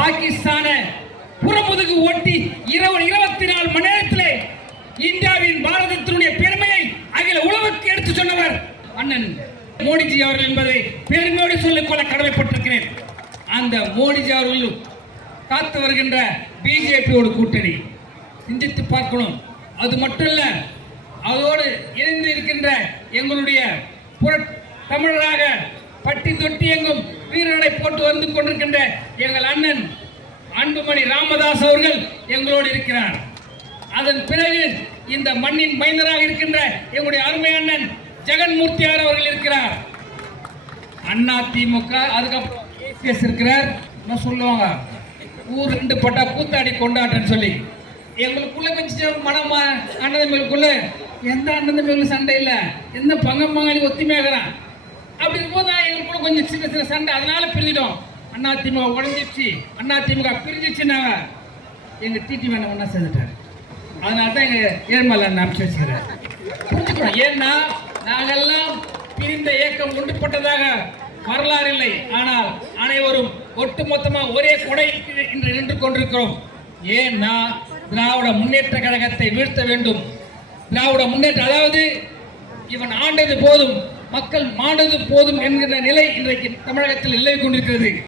பாகிஸ்தான புறமுதுகு ஓட்டி 24 மணி நேரத்திலே இந்தியாவின் பாரதத்தினுடைய பெருமையை அகில உலகுக்கு எடுத்து சொன்னவர் அண்ணன் மோடிஜி அவர்கள் என்பதை பெருமையோடு சொல்லிக்கொள்ள கடமைப்பட்டிருக்கிறேன். அந்த மோடிஜி அவர்கள் காத்து வருகின்ற பிஜேபியோடு கூட்டணி சிந்தித்து பார்க்கணும். அது மட்டுமல்ல, அதோடு இணைந்து இருக்கின்ற எங்களுடைய தமிழராக பட்டி தொட்டி எங்கும் வீரர்களை போட்டு வந்து கொண்டிருக்கின்ற எங்கள் அண்ணன் அன்புமணி ராமதாஸ் அவர்கள் எங்களோடு இருக்கிறார். அதன் பிறகு இந்த மண்ணின் மைந்தராக இருக்கின்ற எங்களுடைய அருமை அண்ணன் ஜெகன்மூர்த்தியார் அவர்கள் இருக்கிறார். அண்ணா திமுக அதுக்கப்புறம் ஏசிஎஸ் இருக்கிறார். என்ன சொல்லுவாங்க, ஊர் ரெண்டு பட்டா கூத்தாடி கொண்டாட்டன்னு சொல்லி எங்களுக்குள்ள கொஞ்சம் மனமா அண்ணதம்பிகளுக்குள்ள எந்த அண்ணதம்பிகளும் சண்டை இல்லை, எந்த பங்காளி ஒத்துமையாகிறான். அப்படி இருக்கும்போது எங்களுக்குள்ள கொஞ்சம் சின்ன சின்ன சண்டை, அதனால பிரிஞ்சிட்டோம். அண்ணா திமுக உடஞ்சிச்சு, அண்ணா திமுக பிரிஞ்சிச்சுன்னாங்க. எங்கள் டிடி வேணா ஒன்றா சேர்ந்துட்டாரு. அதனால தான் எங்கள் ஏழ்மலை அனுப்பிச்சு வச்சுக்கிறேன். புரிஞ்சுக்கணும். ஏன்னா நாங்கெல்லாம் பிரிந்த இயக்கம் உண்டுபட்டதாக வரலாறு இல்லை. ஆனால் அனைவரும் ஒட்டுமொத்தமாக ஒரே கொடை இன்று நின்று கொண்டிருக்கிறோம். ஏன்னா திராவிட முன்னேற்ற கழகத்தை வீழ்த்த வேண்டும். திராவிட முன்னேற்ற, அதாவது இவன் ஆண்டது போதும் மக்கள் மாண்டது போதும் என்கிற நிலை இன்றைக்கு தமிழகத்தில் நிலவி கொண்டிருக்கிறது.